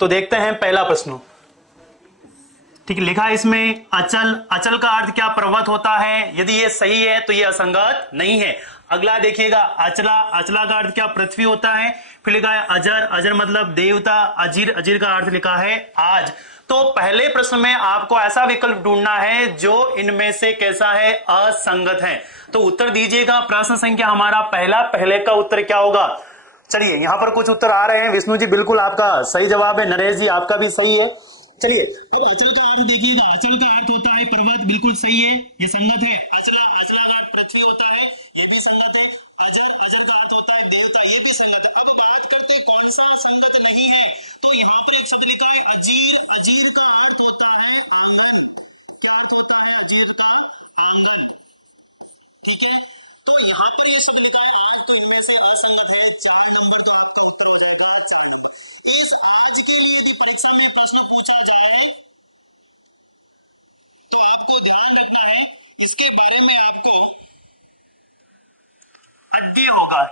तो देखते हैं पहला प्रश्न। ठीक है, लिखा है इसमें अचल, अचल का अर्थ क्या पर्वत होता है, यदि ये सही है तो ये असंगत नहीं है। अगला देखिएगा अचला, अचला का अर्थ क्या पृथ्वी होता है। फिर लिखा है अजर, अजर मतलब देवता। अजीर, अजीर का अर्थ लिखा है आज। तो पहले प्रश्न में आपको ऐसा विकल्प ढूंढना है जो इनमें से कैसा है, असंगत है। तो उत्तर दीजिएगा। प्रश्न संख्या हमारा पहला, पहले का उत्तर क्या होगा। चलिए यहां पर कुछ उत्तर आ रहे हैं। विष्णु जी बिल्कुल आपका सही जवाब है, नरेश जी आपका भी सही है। चलिए अब अचल का अर्थ देखिएगा, अचल का अर्थ होता है पर्वत, बिल्कुल सही है, ये संगत है।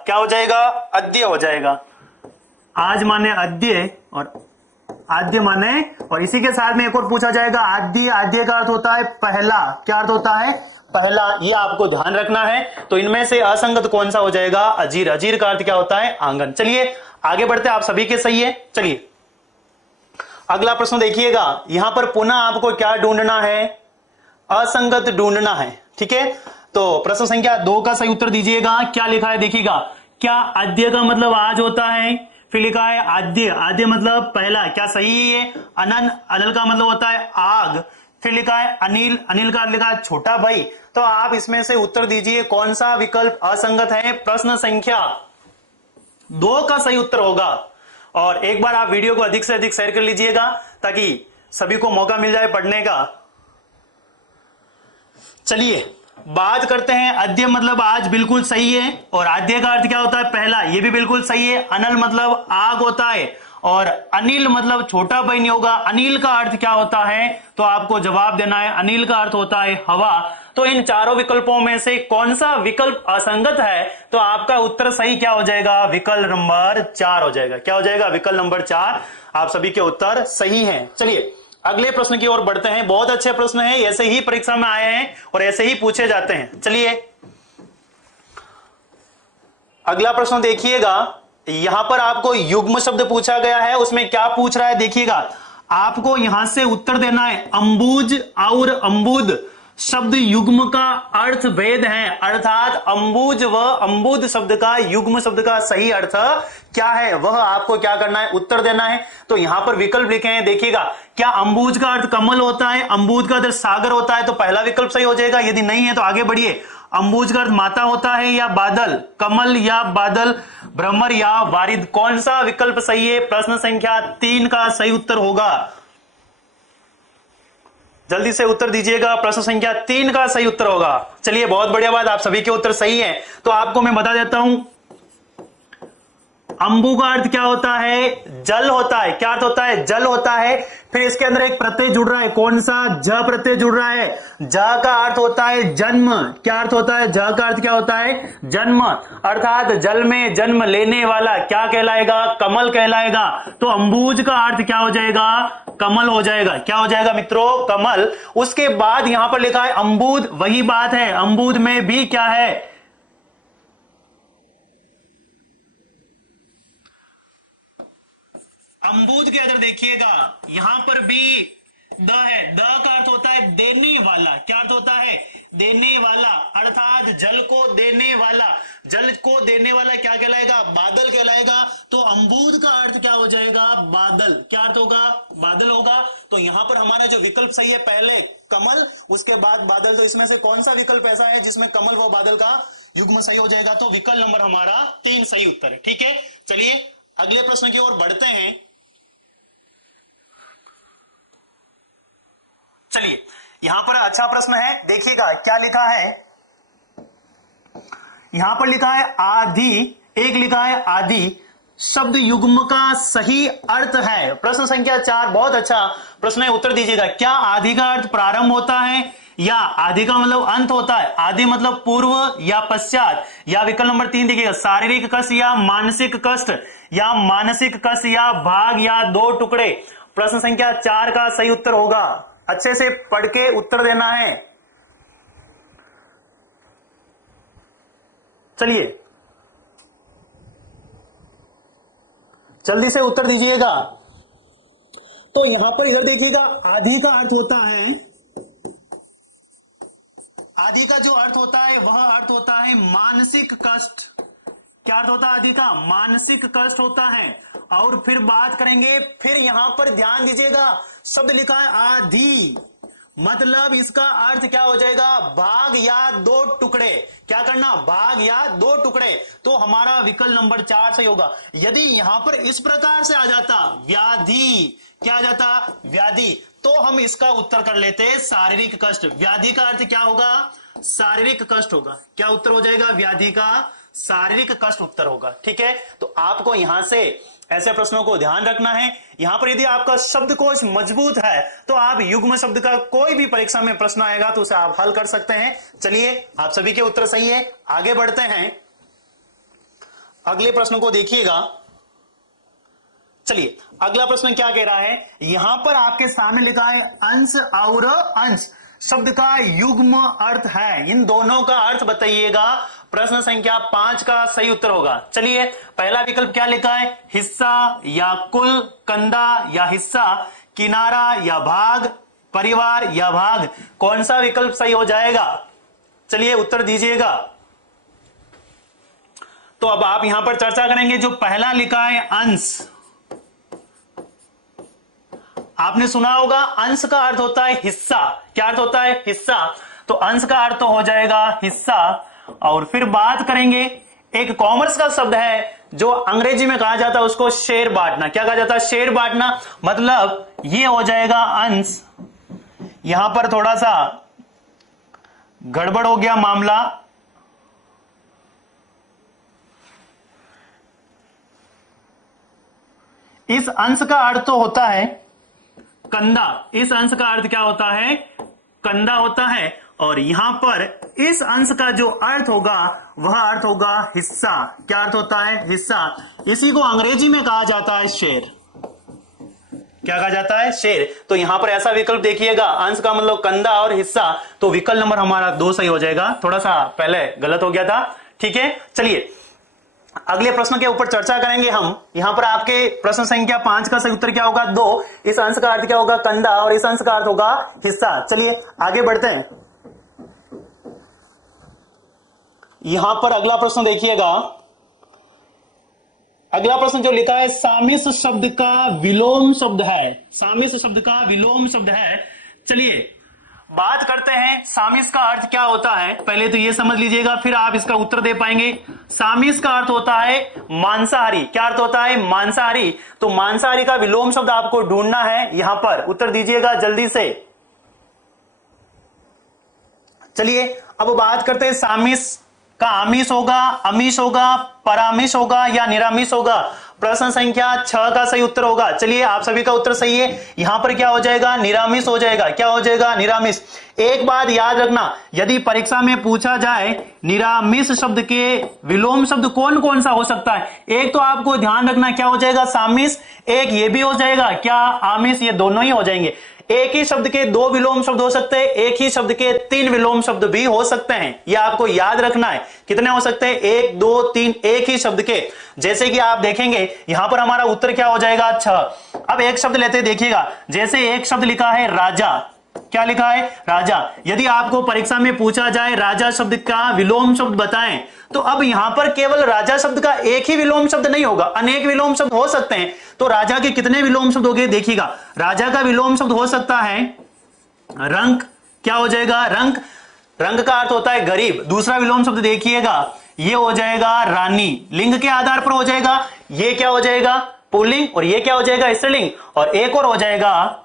क्या हो जाएगा, अद्य हो जाएगा। आज माने अद्य और आद्य माने, और इसी के साथ में एक और पूछा जाएगा आद्य। आद्य का अर्थ होता है पहला। क्या अर्थ होता है, पहला। ये आपको ध्यान रखना है। तो इनमें से असंगत कौन सा हो जाएगा, अजीर। अजीर का अर्थ क्या होता है, आंगन। चलिए आगे बढ़ते, आप सभी के सही है। चलिए अगला प्रश्न देखिएगा। यहां पर पुनः आपको क्या ढूंढना है, असंगत ढूंढना है। ठीक है, तो प्रश्न संख्या 2 का सही उत्तर दीजिएगा। क्या लिखा है देखिएगा, क्या आद्य का मतलब आज होता है। फिर लिखा है आद्य, आद्य मतलब पहला। क्या सही है। अनन, अनल का मतलब होता है आग। फिर लिखा है अनिल, अनिल का लिखा है छोटा भाई। तो आप इसमें से उत्तर दीजिए कौन सा विकल्प असंगत है। प्रश्न संख्या 2 का सही उत्तर होगा। और एक बार आप वीडियो को अधिक से अधिक शेयर कर लीजिएगा ताकि सभी को मौका मिल जाए पढ़ने का। चलिए बात करते हैं। अद्य मतलब आज, बिल्कुल सही है। और आद्य का अर्थ क्या होता है, पहला। ये भी बिल्कुल सही है। अनल मतलब आग होता है। और अनिल मतलब छोटा भाई नहीं होगा। अनिल का अर्थ क्या होता है, तो आपको जवाब देना है। अनिल का अर्थ होता है हवा। तो इन चारों विकल्पों में से कौन सा विकल्प असंगत है, तो आपका उत्तर सही क्या हो जाएगा, विकल्प नंबर 4 हो जाएगा। क्या हो जाएगा, विकल्प नंबर 4। आप सभी के उत्तर सही हैं। चलिए अगले प्रश्न की ओर बढ़ते हैं। बहुत अच्छे प्रश्न हैं, ऐसे ही परीक्षा में आए हैं और ऐसे ही पूछे जाते हैं। चलिए अगला प्रश्न देखिएगा। यहां पर आपको युग्म शब्द पूछा गया है, उसमें क्या पूछ रहा है देखिएगा। आपको यहां से उत्तर देना है अंबुज और अंबुद शब्द युग्म का अर्थ भेद है। अर्थात अंबुज व अंबुद शब्द का युग्म शब्द का सही अर्थ क्या है, वह आपको क्या करना है, उत्तर देना है। तो यहां पर विकल्प लिखे हैं देखिएगा। क्या अंबुज का अर्थ कमल होता है, अंबुद का अर्थ सागर होता है, तो पहला विकल्प सही हो जाएगा। यदि नहीं है तो आगे बढ़िए। अंबुज का अर्थ माता होता है या बादल, कमल या बादल, भ्रमर या वारिद, कौन सा विकल्प सही है। प्रश्न संख्या 3 का सही उत्तर होगा। जल्दी से उत्तर दीजिएगा। प्रश्न संख्या 3 का सही उत्तर होगा। चलिए बहुत बढ़िया बात, आप सभी के उत्तर सही हैं। तो आपको मैं बता देता हूं, अंबु का अर्थ क्या होता है, जल होता है। क्या अर्थ होता है, जल होता है। फिर इसके अंदर एक प्रत्यय जुड़ रहा है, कौन सा, ज प्रत्यय जुड़ रहा है। ज का अर्थ होता है जन्म। क्या अर्थ होता है, ज का अर्थ क्या होता है, जन्म। अर्थात जल में जन्म लेने वाला क्या कहलाएगा, कमल कहलाएगा। तो अंबुज का अर्थ क्या हो जाएगा, कमल हो जाएगा। क्या हो जाएगा मित्रों, कमल। उसके बाद यहां पर लिखा है अंबुद, वही बात है, अंबुद में भी क्या है, अंबुद के अंदर देखिएगा यहां पर भी द है। द का अर्थ होता है देने वाला। क्या अर्थ होता है, देने वाला। अर्थात जल को देने वाला, जल को देने वाला क्या कहलाएगा, बादल कहलाएगा। तो अंबुद का अर्थ क्या हो जाएगा, बादल। क्या अर्थ होगा, बादल होगा। तो यहां पर हमारा जो विकल्प सही है, पहले कमल उसके बाद बादल। तो इसमें से कौन सा विकल्प ऐसा है जिसमें कमल व बादल का युग्म सही हो जाएगा, तो विकल्प नंबर हमारा 3 सही उत्तर है। ठीक है, चलिए अगले प्रश्न की ओर बढ़ते हैं। चलिए यहां पर अच्छा प्रश्न है, देखिएगा क्या लिखा है। यहां पर लिखा है आदि, एक लिखा है आदि शब्द युग्म का सही अर्थ है। प्रश्न संख्या 4, बहुत अच्छा प्रश्न है, उत्तर दीजिएगा। क्या आदि का अर्थ प्रारंभ होता है, या आदि का मतलब अंत होता है, आदि मतलब पूर्व या पश्चात, या विकल्प नंबर 3 देखिएगा शारीरिक कष्ट या मानसिक कष्ट, या मानसिक कष्ट या भाग या 2 टुकड़े। प्रश्न संख्या 4 का सही उत्तर होगा। अच्छे से पढ़ के उत्तर देना है। चलिए जल्दी से उत्तर दीजिएगा। तो यहां पर इधर देखिएगा, आदि का अर्थ होता है, आदि का जो अर्थ होता है वह अर्थ होता है मानसिक कष्ट। क्या अर्थ होता है आदि का? मानसिक कष्ट होता है। और फिर बात करेंगे, फिर यहां पर ध्यान दीजिएगा, शब्द लिखा है आदि, मतलब इसका अर्थ क्या हो जाएगा? भाग या 2 टुकड़े। क्या करना? भाग या 2 टुकड़े। तो हमारा विकल्प नंबर 4 सही होगा। यदि यहां पर इस प्रकार से आ जाता व्याधि, क्या आ जाता? व्याधि, तो हम इसका उत्तर कर लेते शारीरिक कष्ट। व्याधि का अर्थ क्या होगा? शारीरिक कष्ट होगा। क्या उत्तर हो जाएगा? व्याधि का शारीरिक कष्ट उत्तर होगा। ठीक है, तो आपको यहां से ऐसे प्रश्नों को ध्यान रखना है। यहां पर यदि आपका शब्दकोश मजबूत है तो आप युग्म शब्द का कोई भी परीक्षा में प्रश्न आएगा तो उसे आप हल कर सकते हैं। चलिए, आप सभी के उत्तर सही है, आगे बढ़ते हैं। अगले प्रश्न को देखिएगा। चलिए, अगला प्रश्न क्या कह रहा है? यहां पर आपके सामने लिखा है अंश और अंश शब्द का युग्म अर्थ है। इन दोनों का अर्थ बताइएगा। प्रश्न संख्या 5 का सही उत्तर होगा। चलिए, पहला विकल्प क्या लिखा है? हिस्सा या कुल, कंधा या हिस्सा, किनारा या भाग, परिवार या भाग। कौन सा विकल्प सही हो जाएगा? चलिए उत्तर दीजिएगा। तो अब आप यहां पर चर्चा करेंगे। जो पहला लिखा है अंश, आपने सुना होगा अंश का अर्थ होता है हिस्सा। क्या अर्थ होता है? हिस्सा। तो अंश का अर्थ तो हो जाएगा हिस्सा। और फिर बात करेंगे, एक कॉमर्स का शब्द है जो अंग्रेजी में कहा जाता है उसको शेयर बांटना। क्या कहा जाता है? शेयर बांटना। मतलब ये हो जाएगा अंश। यहां पर थोड़ा सा गड़बड़ हो गया मामला। इस अंश का अर्थ तो होता है कंधा। इस अंश का अर्थ क्या होता है? कंधा होता है। और यहां पर इस अंश का जो अर्थ होगा वह अर्थ होगा हिस्सा। क्या अर्थ होता है? हिस्सा। इसी को अंग्रेजी में कहा जाता है शेयर। क्या कहा जाता है? शेयर। तो यहां पर ऐसा विकल्प देखिएगा, अंश का मतलब कंधा और हिस्सा। तो विकल्प नंबर हमारा 2 सही हो जाएगा। थोड़ा सा पहले गलत हो गया था। ठीक है, चलिए अगले प्रश्न के ऊपर चर्चा करेंगे हम। यहां पर आपके प्रश्न संख्या 5 का सही उत्तर क्या होगा? 2। इस अंश का अर्थ क्या होगा? कंधा, और इस अंश का अर्थ होगा हिस्सा। चलिए आगे बढ़ते हैं। यहां पर अगला प्रश्न देखिएगा। अगला प्रश्न जो लिखा है सामिस शब्द का विलोम शब्द है। सामिस शब्द का विलोम शब्द है। चलिए बात करते हैं सामिस का अर्थ क्या होता है। पहले तो ये समझ लीजिएगा, फिर आप इसका उत्तर दे पाएंगे। सामिस का अर्थ होता है मांसाहारी। क्या अर्थ होता है? मांसाहारी। तो मांसाहारी का विलोम शब्द आपको ढूंढना है। यहां पर उत्तर दीजिएगा जल्दी से। चलिए अब बात करते हैं सामिस का आमिष होगा, अमीष होगा, परामिष होगा या निरामिष होगा। प्रश्न संख्या 6 का सही उत्तर होगा। चलिए आप सभी का उत्तर सही है। यहां पर क्या हो जाएगा? निरामिष हो जाएगा। क्या हो जाएगा? निरामिष। एक बात याद रखना, यदि परीक्षा में पूछा जाए निरामिष शब्द के विलोम शब्द कौन कौन सा हो सकता है, एक तो आपको ध्यान रखना क्या हो जाएगा? सामिष। एक ये भी हो जाएगा क्या? आमिष। ये दोनों ही हो जाएंगे। एक ही शब्द के 2 विलोम शब्द हो सकते हैं, एक ही शब्द के 3 विलोम शब्द भी हो सकते हैं। यह आपको याद रखना है। कितने हो सकते हैं? 1 2 3 एक ही शब्द के। जैसे कि आप देखेंगे यहां पर हमारा उत्तर क्या हो जाएगा? 6। अब एक शब्द लेते देखिएगा। जैसे एक शब्द लिखा है राजा। क्या लिखा है? राजा। यदि आपको परीक्षा में पूछा जाए राजा शब्द का विलोम शब्द बताएं, तो अब यहां पर केवल राजा शब्द का एक ही विलोम शब्द नहीं होगा, अनेक विलोम शब्द हो सकते हैं। तो राजा के कितने विलोम शब्द हो गए? देखिएगा, राजा का विलोम शब्द हो सकता है रंक। क्या हो जाएगा? रंक। रंक का अर्थ होता है गरीब। दूसरा विलोम शब्द देखिएगा, ये हो जाएगा रानी। लिंग के आधार पर हो जाएगा। ये क्या हो जाएगा? पुल्लिंग। और ये क्या हो जाएगा? स्त्रीलिंग। और एक और हो जाएगा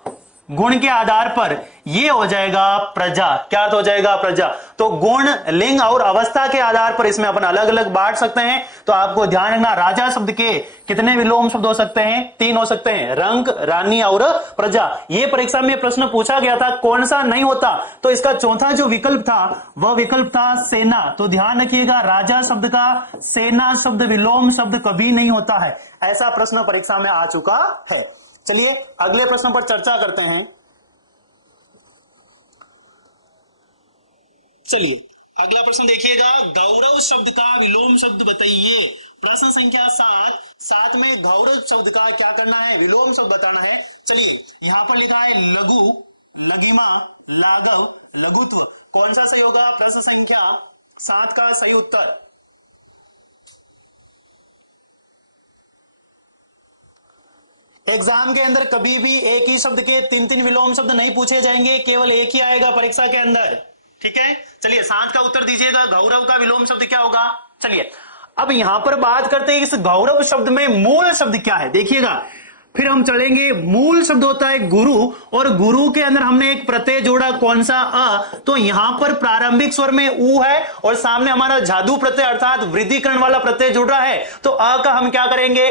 गुण के आधार पर ये हो जाएगा प्रजा। क्या अर्थ हो जाएगा? प्रजा। तो गुण, लिंग और अवस्था के आधार पर इसमें अपन अलग अलग बांट सकते हैं। तो आपको ध्यान रखना, राजा शब्द के कितने विलोम शब्द हो सकते हैं? 3 हो सकते हैं, रंक, रानी और प्रजा। ये परीक्षा में प्रश्न पूछा गया था, कौन सा नहीं होता? तो इसका चौथा जो विकल्प था वह विकल्प था सेना। तो ध्यान रखिएगा, राजा शब्द का सेना शब्द विलोम शब्द कभी नहीं होता है। ऐसा प्रश्न परीक्षा में आ चुका है। चलिए अगले प्रश्न पर चर्चा करते हैं। चलिए अगला प्रश्न देखिएगा, गौरव शब्द का विलोम शब्द बताइए। प्रश्न संख्या 7 में गौरव शब्द का क्या करना है? विलोम शब्द बताना है। चलिए यहां पर लिखा है लघु, लघिमा, लाघव, लघुत्व। कौन सा सही होगा? प्रश्न संख्या 7 का सही उत्तर एग्जाम के अंदर कभी भी एक ही शब्द के 3 विलोम शब्द नहीं पूछे जाएंगे, केवल एक ही आएगा परीक्षा के अंदर। ठीक है, चलिए 7 का उत्तर दीजिएगा, गौरव का विलोम शब्द क्या होगा? चलिए अब यहां पर बात करते हैं इस गौरव शब्द में मूल शब्द क्या है। देखिएगा, फिर हम चलेंगे। मूल शब्द होता है गुरु, और गुरु के अंदर हमने एक प्रत्यय जोड़ा, कौन सा? अ। तो यहां पर प्रारंभिक स्वर में उ है और सामने हमारा जादू प्रत्यय अर्थात वृद्धिकरण वाला प्रत्यय जुड़ रहा है। तो अ का हम क्या करेंगे?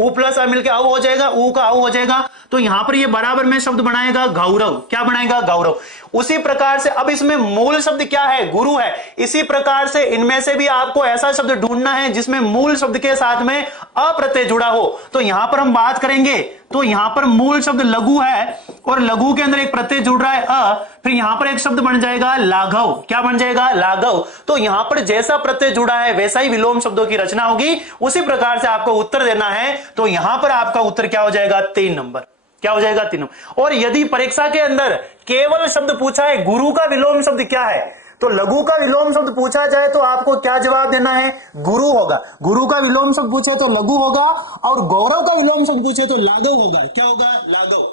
उ प्लस अ मिलकर औ हो जाएगा, उ का औ हो जाएगा। तो यहां पर ये बराबर में शब्द बनाएगा गौरव। क्या बनाएगा? गौरव। उसी प्रकार से अब इसमें मूल शब्द क्या है? गुरु है। इसी प्रकार से इनमें से भी आपको ऐसा शब्द ढूंढना है जिसमें मूल शब्द के साथ में अ प्रत्यय जुड़ा हो। तो यहां पर हम बात करेंगे, तो यहां पर मूल शब्द लघु है और लघु के अंदर एक प्रत्यय जुड़ रहा है अ, फिर यहां पर एक शब्द बन जाएगा लाघव। क्या बन जाएगा? लाघव। तो यहां पर जैसा प्रत्यय जुड़ा है वैसा ही विलोम शब्दों की रचना होगी। उसी प्रकार से आपको उत्तर देना है। तो यहां पर आपका उत्तर क्या हो जाएगा? 3 नंबर। क्या हो जाएगा? 3 नंबर। और यदि परीक्षा के अंदर केवल शब्द पूछा है गुरु का विलोम शब्द क्या है, तो लघु का विलोम शब्द पूछा जाए तो आपको क्या जवाब देना है? गुरु होगा। गुरु का विलोम शब्द पूछे तो लघु होगा, और गौरव का विलोम शब्द पूछे तो लाघव होगा। क्या होगा? लाघव।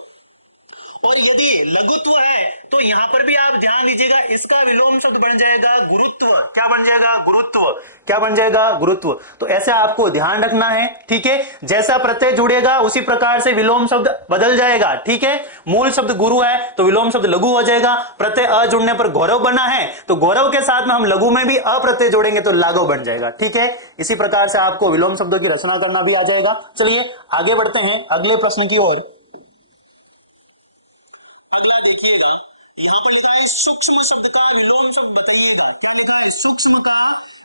और यदि लघुत्व है तो यहां पर भी आप ध्यान दीजिएगा, इसका विलोम शब्द बन जाएगा गुरुत्व। क्या बन जाएगा? गुरुत्व। क्या बन जाएगा? गुरुत्व। तो ऐसे आपको ध्यान रखना है। ठीक है, जैसा प्रत्यय जुड़ेगा उसी प्रकार से विलोम शब्द बदल जाएगा। ठीक है, मूल शब्द गुरु है तो विलोम शब्द लघु हो जाएगा। प्रत्यय अ जुड़ने पर गौरव बना है तो गौरव के साथ में हम लघु में भी अ प्रत्यय जोड़ेंगे तो लाघव बन जाएगा। ठीक है, इसी प्रकार से आपको विलोम शब्दों की रचना करना भी आ जाएगा। चलिए आगे बढ़ते हैं अगले प्रश्न की ओर। अगला देखिएगा, यहां पर लिखा है सूक्ष्म शब्द का विलोम शब्द बताइएगा। क्या लिखा है? सूक्ष्म का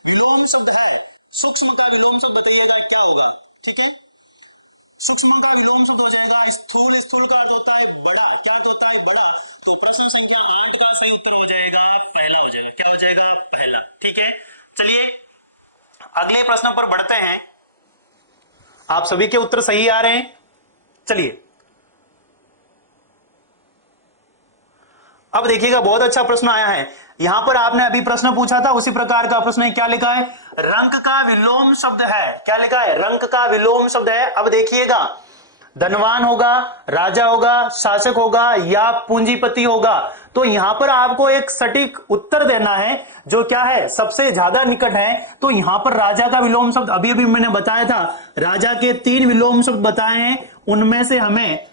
विलोम शब्द है। सूक्ष्म का विलोम शब्द बताइएगा क्या होगा? ठीक है, सूक्ष्म का विलोम शब्द हो जाएगा स्थूल। स्थूल का अर्थ होता है बड़ा। क्या अर्थ होता है? बड़ा। तो प्रश्न संख्या 8 का सही उत्तर हो जाएगा पहला हो जाएगा। क्या हो जाएगा? पहला। ठीक है, चलिए अगले प्रश्न पर बढ़ते हैं। आप सभी के उत्तर सही आ रहे हैं। चलिए अब देखिएगा, बहुत अच्छा प्रश्न आया है। यहां पर आपने अभी प्रश्न पूछा था उसी प्रकार का प्रश्न है। क्या लिखा है? रंक का विलोम शब्द है। क्या लिखा है? रंक का विलोम शब्द है। अब देखिएगा, धनवान होगा, राजा होगा, शासक होगा या पूंजीपति होगा। तो यहां पर आपको एक सटीक उत्तर देना है जो क्या है? सबसे ज्यादा निकट है। तो यहां पर राजा का विलोम शब्द अभी अभी मैंने बताया था, राजा के 3 विलोम शब्द बताए हैं। उनमें से हमें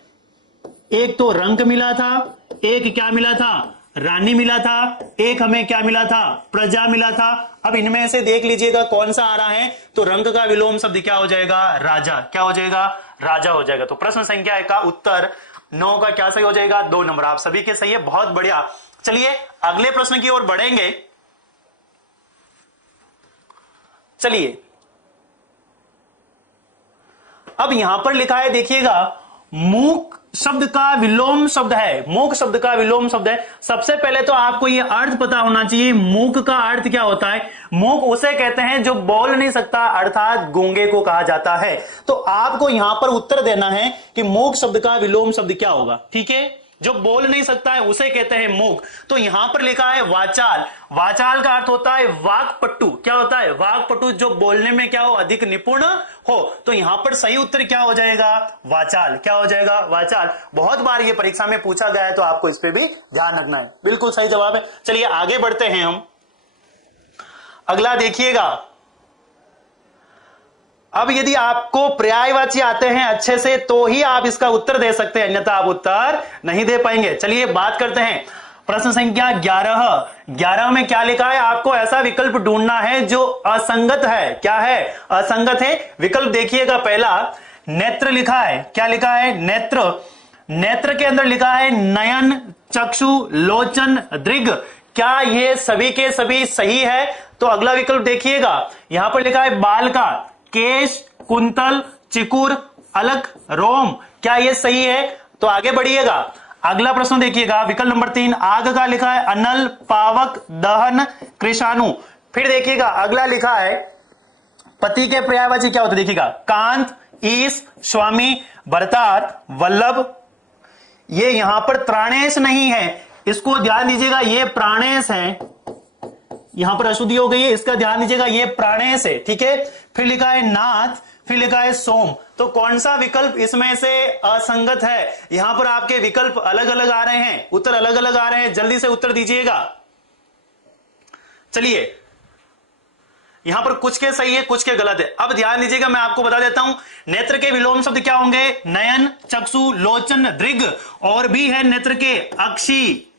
एक तो रंक मिला था, एक क्या मिला था? रानी मिला था, एक हमें क्या मिला था? प्रजा मिला था। अब इनमें से देख लीजिएगा कौन सा आ रहा है। तो रंक का विलोम शब्द क्या हो जाएगा? राजा। क्या हो जाएगा? राजा हो जाएगा। तो प्रश्न संख्या 1 का उत्तर 9 का क्या सही हो जाएगा? 2 नंबर। आप सभी के सही है, बहुत बढ़िया। चलिए अगले प्रश्न की ओर बढ़ेंगे। चलिए अब यहां पर लिखा है, देखिएगा, मूक शब्द का विलोम शब्द है। मूक शब्द का विलोम शब्द है। सबसे पहले तो आपको यह अर्थ पता होना चाहिए, मूक का अर्थ क्या होता है। मूक उसे कहते हैं जो बोल नहीं सकता, अर्थात गूंगे को कहा जाता है। तो आपको यहां पर उत्तर देना है कि मूक शब्द का विलोम शब्द क्या होगा। ठीक है, जो बोल नहीं सकता है उसे कहते हैं मूक। तो यहां पर लिखा है वाचाल। वाचाल का अर्थ होता है वाक्पटु। क्या होता है? वाक्पटु, जो बोलने में क्या हो? अधिक निपुण हो। तो यहां पर सही उत्तर क्या हो जाएगा? वाचाल। क्या हो जाएगा? वाचाल। बहुत बार ये परीक्षा में पूछा गया है तो आपको इस पे भी ध्यान रखना है। बिल्कुल सही जवाब है। चलिए आगे बढ़ते हैं हम। अगला देखिएगा, अब यदि आपको पर्यायवाची आते हैं अच्छे से तो ही आप इसका उत्तर दे सकते हैं, अन्यथा आप उत्तर नहीं दे पाएंगे। चलिए बात करते हैं प्रश्न संख्या 11। 11 में क्या लिखा है, आपको ऐसा विकल्प ढूंढना है जो असंगत है। क्या है, असंगत है। विकल्प देखिएगा, पहला नेत्र लिखा है। क्या लिखा है, नेत्र। नेत्र के अंदर लिखा है नयन, चक्षु, लोचन, दृग। क्या ये सभी के सभी सही है? तो अगला विकल्प देखिएगा, यहां पर लिखा है बाल का, केश, कुंतल, चिकुर, अलक, रोम। क्या ये सही है? तो आगे बढ़िएगा, अगला प्रश्न देखिएगा, विकल्प नंबर 3 आग का लिखा है अनल, पावक, दहन, कृषाणु। फिर देखिएगा अगला लिखा है पति के पर्यायवाची क्या होते, देखिएगा कांत, ईश, स्वामी, भरतार, वल्लभ। ये यहां पर त्राणेश नहीं है, इसको ध्यान दीजिएगा, ये प्राणेश है। यहां पर अशुद्धि हो गई है, इसका ध्यान दीजिएगा, ये प्राणेश है। ठीक है, फिर लिखा है नाथ, फिर लिखा है सोम। तो कौन सा विकल्प इसमें से असंगत है? यहां पर आपके विकल्प अलग अलग आ रहे हैं, उत्तर अलग अलग आ रहे हैं, जल्दी से उत्तर दीजिएगा। चलिए, यहां पर कुछ के सही है, कुछ के गलत है। अब ध्यान दीजिएगा, मैं आपको बता देता हूं, नेत्र के विलोम शब्द क्या होंगे, नयन, चक्षु, लोचन, दृग, और भी है नेत्र के अक्षी,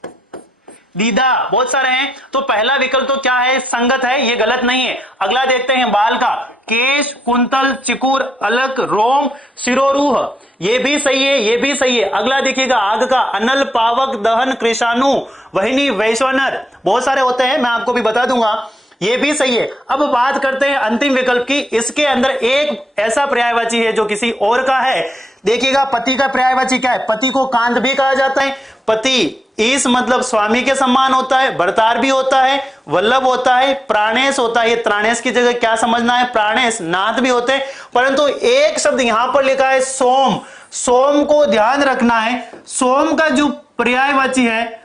दीदा, बहुत सारे हैं। तो पहला विकल्प तो क्या है, संगत है, ये गलत नहीं है। अगला देखते हैं बाल का, केश, कुंतल, चिकुर, अलक, रोम, सिरोरूह। ये भी सही है, ये भी सही है। अगला देखिएगा आग का, अनल, पावक, दहन, कृषाणु, वहिनी, वैश्वानर, बहुत सारे होते हैं, मैं आपको भी बता दूंगा, ये भी सही है। अब बात करते हैं अंतिम विकल्प की। इसके अंदर एक ऐसा पर्यायवाची है जो किसी और का है। देखिएगा पति का पर्यायवाची क्या है, पति को कांत भी कहा जाता है, पति ईश मतलब स्वामी के समान होता है, भरतार भी होता है, वल्लभ होता है, प्राणेश होता है। प्राणेश की जगह क्या समझना है, प्राणेश, नाथ भी होते हैं। परंतु एक शब्द यहां पर लिखा है सोम। सोम को ध्यान रखना है, सोम का जो पर्यायवाची है,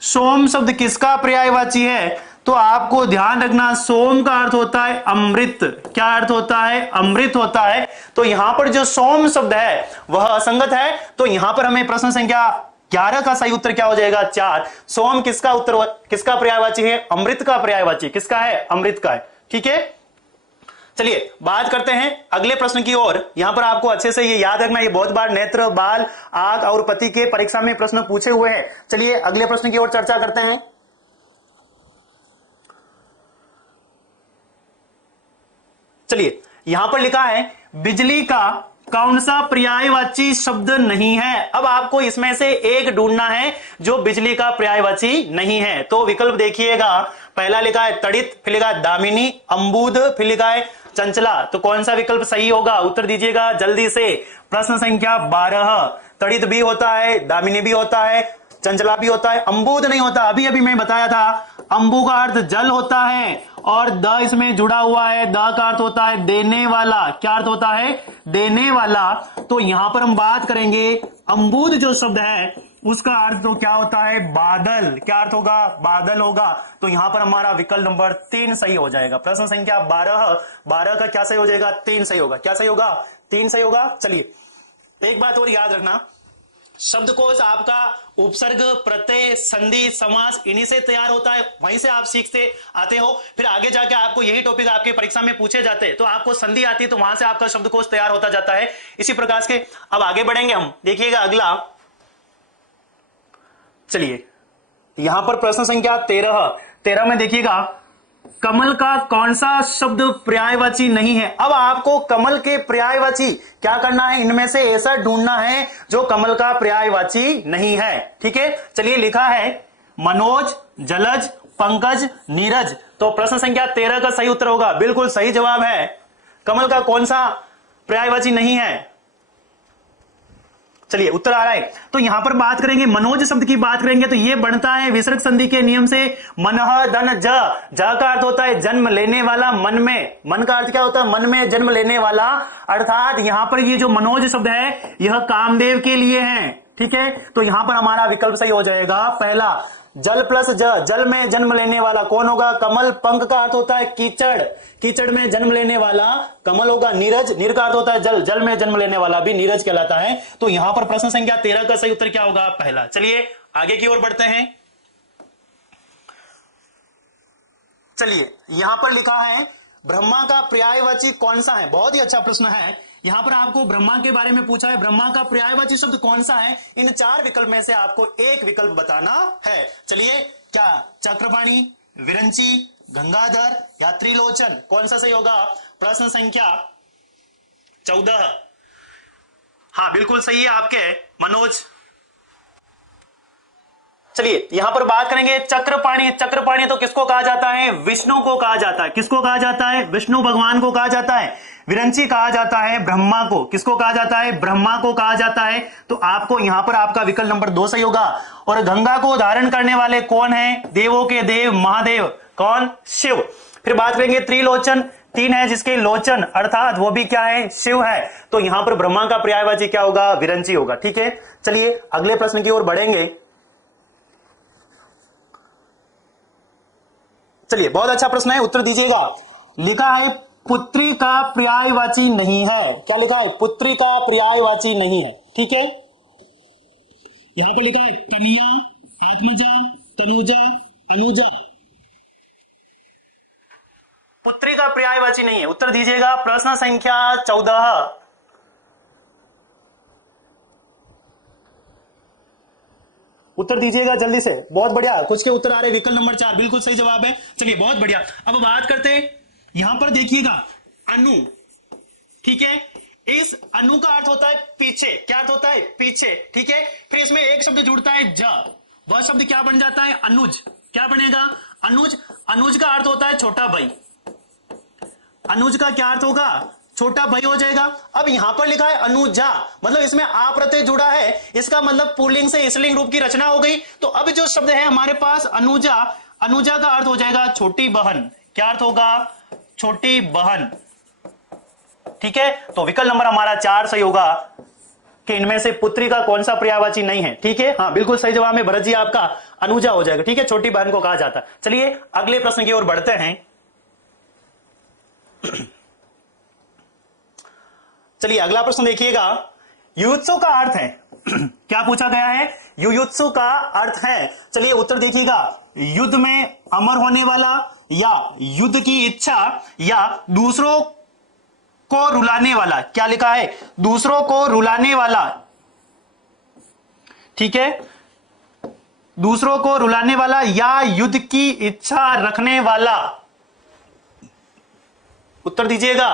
सोम शब्द किसका पर्यायवाची है? तो आपको ध्यान रखना, सोम का अर्थ होता है अमृत। क्या अर्थ होता है, अमृत होता है। तो यहां पर जो सोम शब्द है वह असंगत है। तो यहां पर हमें प्रश्न संख्या 11 का सही उत्तर क्या हो जाएगा, 4। सोम किसका उत्तर, किसका पर्यायवाची है, अमृत का पर्यायवाची। किसका है, अमृत का है। ठीक है, चलिए बात करते हैं अगले प्रश्न की ओर। यहां पर आपको अच्छे से ये याद रखना, ये बहुत बार नेत्र, बाल, आग और पति के परीक्षा में प्रश्न पूछे हुए हैं। चलिए अगले प्रश्न की ओर चर्चा करते हैं। चलिए यहां पर लिखा है बिजली का कौन सा पर्यायवाची शब्द नहीं है। अब आपको इसमें से एक ढूंढना है जो बिजली का पर्यायवाची नहीं है। तो विकल्प देखिएगा, पहला लिखा है तड़ित, फिर लिखा है दामिनी, अम्बुद, फिर लिखा है चंचला। तो कौन सा विकल्प सही होगा, उत्तर दीजिएगा जल्दी से। प्रश्न संख्या 12। तड़ित भी होता है, दामिनी भी होता है, चंचला भी होता है, अम्बुद नहीं होता। अभी अभी मैं बताया था, अंबु का अर्थ जल होता है और द इसमें जुड़ा हुआ है, द का अर्थ होता है देने वाला। क्या अर्थ होता है, देने वाला। तो यहां पर हम बात करेंगे अम्बुद जो शब्द है उसका अर्थ तो क्या होता है, बादल। क्या अर्थ होगा, बादल होगा। तो यहां पर हमारा विकल्प नंबर 3 सही हो जाएगा। प्रश्न संख्या 12 का क्या सही हो जाएगा, 3 सही होगा। क्या सही होगा, 3 सही होगा। चलिए एक बात और याद रखना, शब्दकोश आपका उपसर्ग, प्रत्यय, संधि, समास इन्हीं से तैयार होता है, वहीं से आप सीखते आते हो। फिर आगे जाके आपको यही टॉपिक आपके परीक्षा में पूछे जाते हैं, तो आपको संधि आती है तो वहां से आपका शब्दकोश तैयार होता जाता है। इसी प्रकार के अब आगे बढ़ेंगे हम। देखिएगा अगला, चलिए यहां पर प्रश्न संख्या 13 में देखिएगा कमल का कौन सा शब्द पर्यायवाची नहीं है। अब आपको कमल के पर्यायवाची क्या करना है, इनमें से ऐसा ढूंढना है जो कमल का पर्यायवाची नहीं है। ठीक है, चलिए लिखा है मनोज, जलज, पंकज, नीरज। तो प्रश्न संख्या 13 का सही उत्तर होगा, बिल्कुल सही जवाब है। कमल का कौन सा पर्यायवाची नहीं है, चलिए उत्तर आ रहा है। तो यहां पर बात करेंगे, मनोज शब्द की बात करेंगे तो ये बनता है विसर्ग संधि के नियम से मनः धन ज। ज का अर्थ होता है जन्म लेने वाला, मन में, मन का अर्थ क्या होता है, मन में जन्म लेने वाला। अर्थात यहां पर ये जो मनोज शब्द है यह कामदेव के लिए है। ठीक है, तो यहां पर हमारा विकल्प सही हो जाएगा पहला, जल प्लस ज, जल में जन्म लेने वाला कौन होगा, कमल। पंक का अर्थ होता है कीचड़, कीचड़ में जन्म लेने वाला कमल होगा। नीरज, नीर का अर्थ होता है जल, जल में जन्म लेने वाला भी नीरज कहलाता है। तो यहां पर प्रश्न संख्या 13 का सही उत्तर क्या होगा, पहला। चलिए आगे की ओर बढ़ते हैं। चलिए यहां पर लिखा है ब्रह्मा का पर्यायवाची कौन सा है? बहुत ही अच्छा प्रश्न है। यहां पर आपको ब्रह्मा के बारे में पूछा है, ब्रह्मा का पर्यायवाची शब्द कौन सा है? इन 4 विकल्प में से आपको एक विकल्प बताना है। चलिए, क्या चक्रपाणी, विरंची, गंगाधर या त्रिलोचन? कौन सा सही होगा? प्रश्न संख्या 14। हाँ, बिल्कुल सही है आपके मनोज। चलिए, यहां पर बात करेंगे चक्रपाणी। चक्रपाणी तो किसको कहा जाता है? विष्णु को कहा जाता है। किसको कहा जाता है? विष्णु भगवान को कहा जाता है। विरंची कहा जाता है ब्रह्मा को। किसको कहा जाता है? ब्रह्मा को कहा जाता है। तो आपको यहां पर आपका विकल्प नंबर 2 सही होगा। और गंगा को धारण करने वाले कौन है? देवों के देव महादेव। कौन? शिव। फिर बात करेंगे त्रिलोचन। 3 है जिसके लोचन, अर्थात वो भी क्या है? शिव है। तो यहां पर ब्रह्मा का पर्यायवाची क्या होगा? विरंची होगा। ठीक है, चलिए अगले प्रश्न की ओर बढ़ेंगे। चलिए, बहुत अच्छा प्रश्न है, उत्तर दीजिएगा। लिखा है पुत्री का पर्यायवाची नहीं है। क्या लिखा है? पुत्री का पर्यायवाची नहीं है। ठीक है, यहां पर लिखा है कन्या, आत्मजा, तनुजा, अनुजा। पुत्री का पर्यायवाची नहीं है। उत्तर दीजिएगा। प्रश्न संख्या 14। उत्तर दीजिएगा जल्दी से। बहुत बढ़िया, कुछ के उत्तर आ रहे। विकल्प नंबर 4 बिल्कुल सही जवाब है। चलिए, बहुत बढ़िया। अब बात करते हैं, यहां पर देखिएगा अनु। ठीक है, इस अनु का अर्थ होता है पीछे। क्या अर्थ होता है? पीछे। ठीक है, फिर इसमें एक शब्द जुड़ता है ज, वह शब्द क्या बन जाता है? अनुज। क्या बनेगा? अनुज। अनुज का अर्थ होता है छोटा भाई। अनुज का क्या अर्थ होगा? छोटा भाई हो जाएगा। अब यहां पर लिखा है अनुजा, मतलब इसमें आ प्रत्यय जुड़ा है। इसका मतलब पुल्लिंग से स्त्रीलिंग रूप की रचना हो गई। तो अब जो शब्द है हमारे पास अनुजा, अनुजा का अर्थ हो जाएगा छोटी बहन। क्या अर्थ होगा? छोटी बहन। ठीक है, तो विकल्प नंबर हमारा 4 सही होगा कि इनमें से पुत्री का कौन सा पर्यायवाची नहीं है। ठीक है, हाँ बिल्कुल सही जवाब है भरत जी आपका, अनुजा हो जाएगा। ठीक है, छोटी बहन को कहा जाता है। चलिए अगले प्रश्न की ओर बढ़ते हैं। चलिए अगला प्रश्न देखिएगा। युयुत्सु का अर्थ है क्या पूछा गया है? युयुत्सु का अर्थ है, चलिए उत्तर देखिएगा, युद्ध में अमर होने वाला, या युद्ध की इच्छा, या दूसरों को रुलाने वाला। क्या लिखा है? दूसरों को रुलाने वाला। ठीक है, दूसरों को रुलाने वाला या युद्ध की इच्छा रखने वाला। उत्तर दीजिएगा।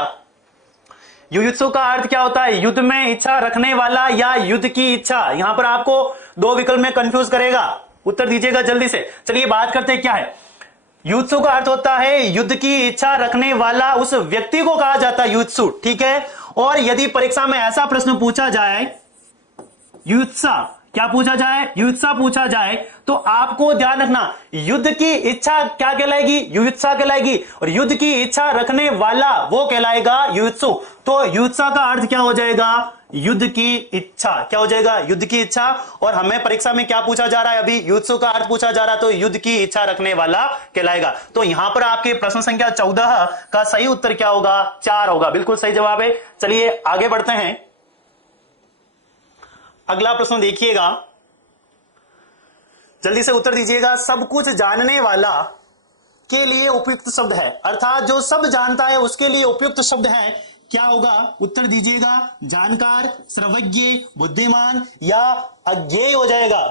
युयुत्सु का अर्थ क्या होता है? युद्ध में इच्छा रखने वाला या युद्ध की इच्छा। यहां पर आपको 2 विकल्प में कंफ्यूज करेगा। उत्तर दीजिएगा जल्दी से। चलिए बात करते हैं क्या है। युयुत्सु का अर्थ होता है युद्ध की इच्छा रखने वाला, उस व्यक्ति को कहा जाता है युयुत्सु। ठीक है, और यदि परीक्षा में ऐसा प्रश्न पूछा जाए, युयुत्सा क्या पूछा जाए? युयुत्सा पूछा जाए, तो आपको ध्यान रखना युद्ध की इच्छा क्या कहलाएगी? युयुत्सा कहलाएगी। और युद्ध की इच्छा रखने वाला वो कहलाएगा युयुत्सु। तो युयुत्सा का अर्थ क्या हो जाएगा? युद्ध की इच्छा। क्या हो जाएगा? युद्ध की इच्छा। और हमें परीक्षा में क्या पूछा जा रहा है? अभी युयुत्सु का अर्थ पूछा जा रहा है, तो युद्ध की इच्छा रखने वाला कहलाएगा। तो यहां पर आपके प्रश्न संख्या 14 का सही उत्तर क्या होगा? 4 होगा। बिल्कुल सही जवाब है। चलिए आगे बढ़ते हैं। अगला प्रश्न देखिएगा, जल्दी से उत्तर दीजिएगा। सब कुछ जानने वाला के लिए उपयुक्त शब्द है, अर्थात जो सब जानता है उसके लिए उपयुक्त शब्द है, क्या होगा? उत्तर दीजिएगा। जानकार, सर्वज्ञ, बुद्धिमान या अज्ञेय हो जाएगा।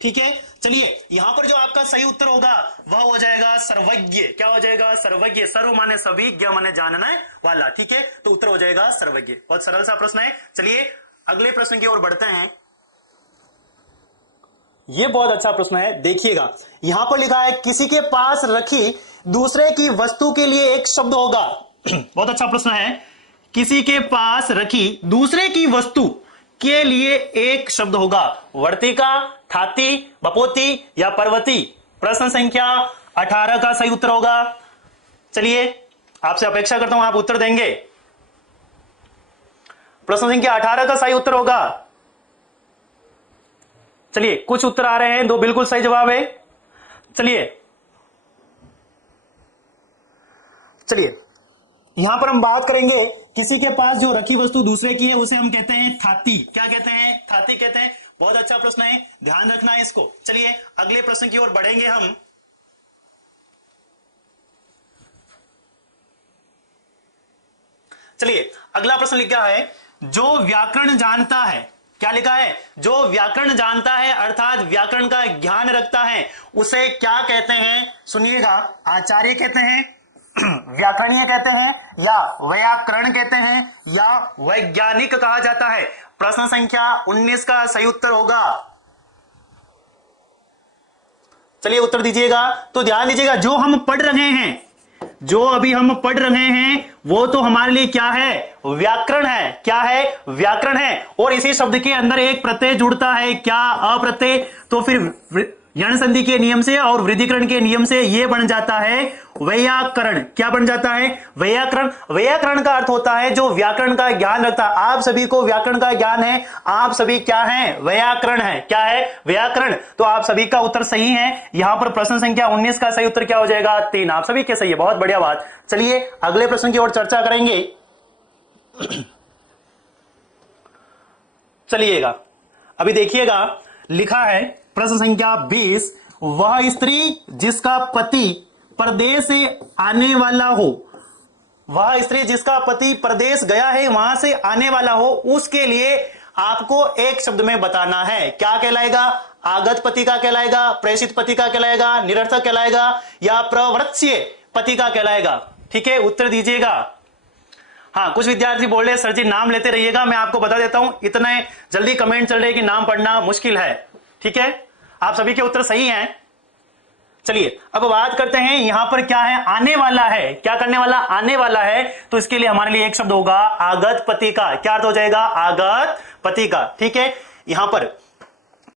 ठीक है, चलिए यहां पर जो आपका सही उत्तर होगा वह हो जाएगा सर्वज्ञ। क्या हो जाएगा? सर्वज्ञ। सर्व माने सभी, ज्ञ माने जानने वाला। ठीक है, तो उत्तर हो जाएगा सर्वज्ञ। बहुत सरल सा प्रश्न है। चलिए अगले प्रश्न की ओर बढ़ते हैं। यह बहुत अच्छा प्रश्न है, देखिएगा। यहां पर लिखा है किसी के पास रखी दूसरे की वस्तु के लिए एक शब्द होगा। बहुत अच्छा प्रश्न है। किसी के पास रखी दूसरे की वस्तु के लिए एक शब्द होगा। वर्तिका, थाती, बपोती या पर्वती। प्रश्न संख्या 18 का सही उत्तर होगा। चलिए आपसे अपेक्षा करता हूं आप उत्तर देंगे। प्रश्न संख्या 18 का सही उत्तर होगा। चलिए कुछ उत्तर आ रहे हैं, 2 बिल्कुल सही जवाब है। चलिए यहां पर हम बात करेंगे, किसी के पास जो रखी वस्तु दूसरे की है उसे हम कहते हैं थाती। क्या कहते हैं? थाती कहते हैं। बहुत अच्छा प्रश्न है, ध्यान रखना है इसको। चलिए अगले प्रश्न की ओर बढ़ेंगे हम। चलिए अगला प्रश्न लिखा है, जो व्याकरण जानता है, क्या लिखा है, जो व्याकरण जानता है अर्थात व्याकरण का ज्ञान रखता है उसे क्या कहते हैं? सुनिएगा, आचार्य कहते हैं, व्याकरणीय कहते हैं, या व्याकरण कहते हैं, या वैज्ञानिक कहा जाता है। प्रश्न संख्या 19 का सही उत्तर होगा, चलिए उत्तर दीजिएगा। तो ध्यान दीजिएगा, जो हम पढ़ रहे हैं, जो अभी हम पढ़ रहे हैं वो तो हमारे लिए क्या है? व्याकरण है। क्या है? व्याकरण है। और इसी शब्द के अंदर एक प्रत्यय जुड़ता है, क्या? अप्रत्यय। तो फिर यण संधि के नियम से और वृद्धिकरण के नियम से यह बन जाता है व्याकरण। क्या बन जाता है? व्याकरण। व्याकरण का अर्थ होता है जो व्याकरण का ज्ञान रखता है। आप सभी को व्याकरण का ज्ञान है, आप सभी क्या है? व्याकरण है। क्या है? व्याकरण। तो आप सभी का उत्तर सही है। यहां पर प्रश्न संख्या 19 का सही उत्तर क्या हो जाएगा? 3। आप सभी के सही है, बहुत बढ़िया बात। चलिए अगले प्रश्न की ओर चर्चा करेंगे। चलिएगा, अभी देखिएगा, लिखा है प्रश्न संख्या 20, वह स्त्री जिसका पति परदेश से आने वाला हो, वह स्त्री जिसका पति परदेश गया है वहां से आने वाला हो, उसके लिए आपको एक शब्द में बताना है। क्या कहलाएगा? आगत पति का कहलाएगा, प्रेषित पति का कहलाएगा, निरर्थक कहलाएगा, या प्रवृत्स्य पति का कहलाएगा? ठीक है, उत्तर दीजिएगा। हाँ, कुछ विद्यार्थी बोल रहे सर जी नाम लेते रहिएगा, मैं आपको बता देता हूं, इतने जल्दी कमेंट चल रहे कि नाम पढ़ना मुश्किल है। ठीक है, आप सभी के उत्तर सही हैं। चलिए अब बात करते हैं, यहां पर क्या है? आने वाला है। क्या करने वाला? आने वाला है। तो इसके लिए हमारे लिए एक शब्द होगा आगत पति का। क्या अर्थ हो जाएगा? आगत पति का। ठीक है, यहां पर